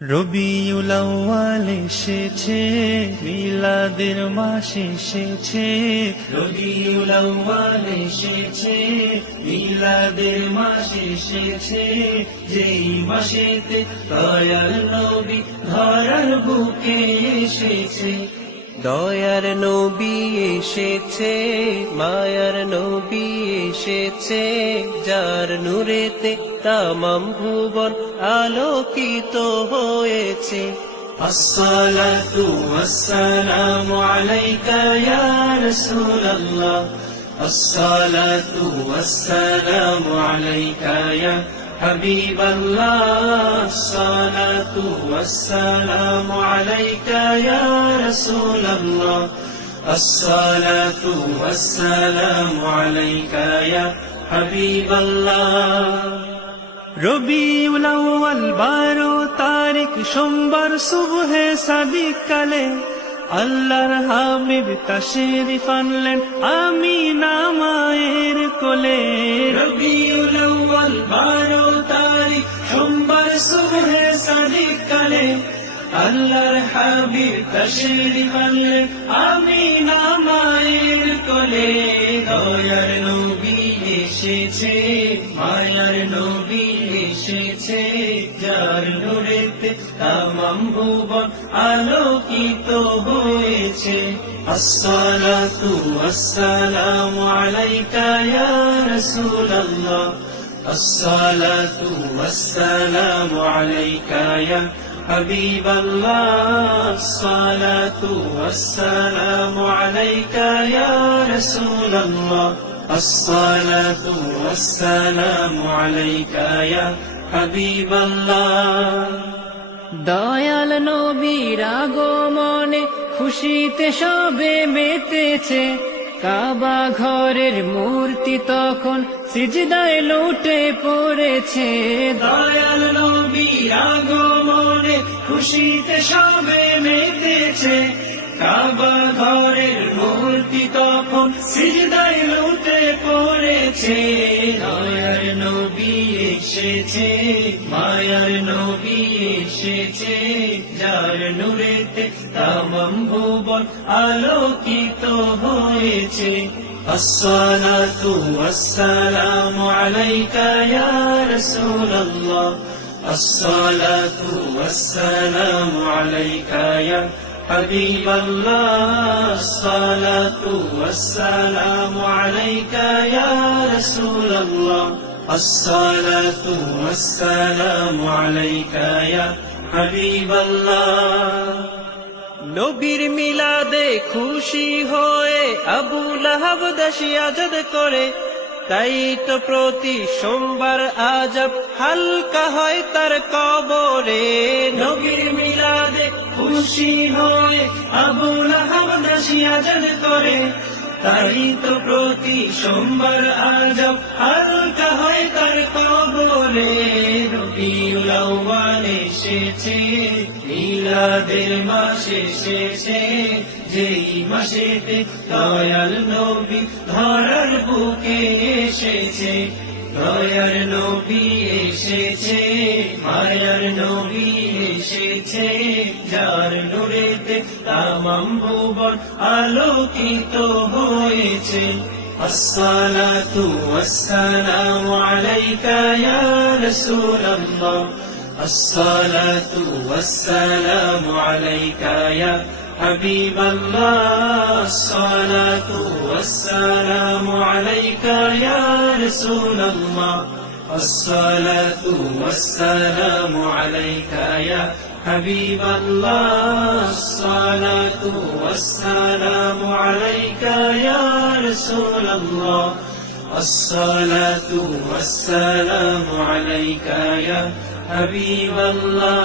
রবিউল আউয়াল এসেছে, মিলাদের মাস এসেছে। রবিউল আউয়াল এসেছে, মিলাদের মাস এসেছে। যেই মাসেতে দয়ার নবী ধরার বুকে এসেছে। দয়ার নবী এসেছে, মায়ার নবী এসেছে। যার নূরেতে তামাম ভুবন আলোকিত হয়েছে। আসসালাতু ওয়াসসালামু আলাইকা ইয়া রাসূলুল্লাহ। আসসালাতু ওয়াসসালামু আলাইকা ইয়া হাবিবাল্লাহ। আসসালাতু ওয়াসসালামু আলাইকা ইয়া রাসূলুল্লাহ। আসসালাতু ওয়াসসালামু আলাইকা ইয়া হাবিবাল্লাহ। রবিউল আউয়াল 12 তারিখ সোমবার সুবহে সাদিক কালে আল্লাহর হাবিব তাশরিফ আনলেন আমিনা মায়ের কোলে। রবিউল আউয়াল 12 তারিখ সোমবার সুবহে সাদিক কালে আল্লাহর হাবিব তাশরিফ আনলেন আমিনা মায়ের কোলে। দয়ার নবী এসেছে, মায়ার নবী এসেছে। যার নূরেতে তামাম ভুবন আলোকিত হয়েছে। আসসালাতু ওয়াসসালামু আলাইকা ইয়া রাসূলুল্লাহ। আসসালাতু ওয়াসসালামু আলাইকা ইয়া হাবিবাল্লাহ। আসসালাতু ওয়াসসালামু আলাইকা ইয়া রাসূলুল্লাহ। আসসালাতু ওয়াসসালামু আলাইকা ইয়া হাবিবাল্লাহ। দয়াল নবীর আগমনে খুশিতে সবে মেতেছে। কাবা ঘরের মূর্তি তখন সিজদায় লুটে পড়েছে। দয়াল নবীর আগমনে খুশিতে সবে মেতেছে। কাবা ঘরের মূর্তি তখন সিজদায় লুটে পড়েছে। দয়ার নবী এসেছে, মায়ার নবী এসেছে। যার নূরেতে তামাম ভুবন আলোকিত হয়েছে। আসসালাতু ওয়াসসালামু আলাইকা ইয়া রাসূলুল্লাহ। আসসালাতু ওয়াসসালামু আলাইকা ইয়া হাবিবাল্লাহ। আসসালাতু ওয়াসসালামু আলাইকা ইয়া রাসূলুল্লাহ। আসসালাতু ওয়াসসালামু আলাইকা ইয়া হাবিবাল্লাহ। নবীর মিলাদে খুশি হয়ে আবু লাহাব দাসী আজাদ করে। তাই তো প্রতি সোমবার আজব হালকা হয় তার কবরে। নবীর মিলাদে খুশি হয়ে আবু লাহাব দাসী আজাদ করে। তাই তো প্রতি সোমবার আজব হালকা হয় তার কবরে। রবিউল আউয়াল এসেছে, মিলাদের মাস এসেছে। যেই মাসেতে দয়াল নবী ধরার বুকে এসেছে। দয়ার নবী এসেছে, মায়ার নবী এসেছে। যার নূরেতে তামাম ভুবন আলোকিত হয়েছে। আসসালাতু ওয়াসসালামু আলাইকা ইয়া রাসূলুল্লাহ। আসসালাতু ওয়াসসালামু আলাইকা ইয়া হাবিবাল্লাহ। আসসালাতু ওয়াসসালামু আলাইকা ইয়া রাসূলুল্লাহ। আসসালাতু ওয়াসসালামু আলাইকা ইয়া হাবিবাল্লাহ। আসসালাতু ওয়াসসালামু আলাইকা ইয়া রাসূলুল্লাহ। আসসালাতু ওয়াসসালামু আলাইকা ইয়া হাবিবাল্লাহ।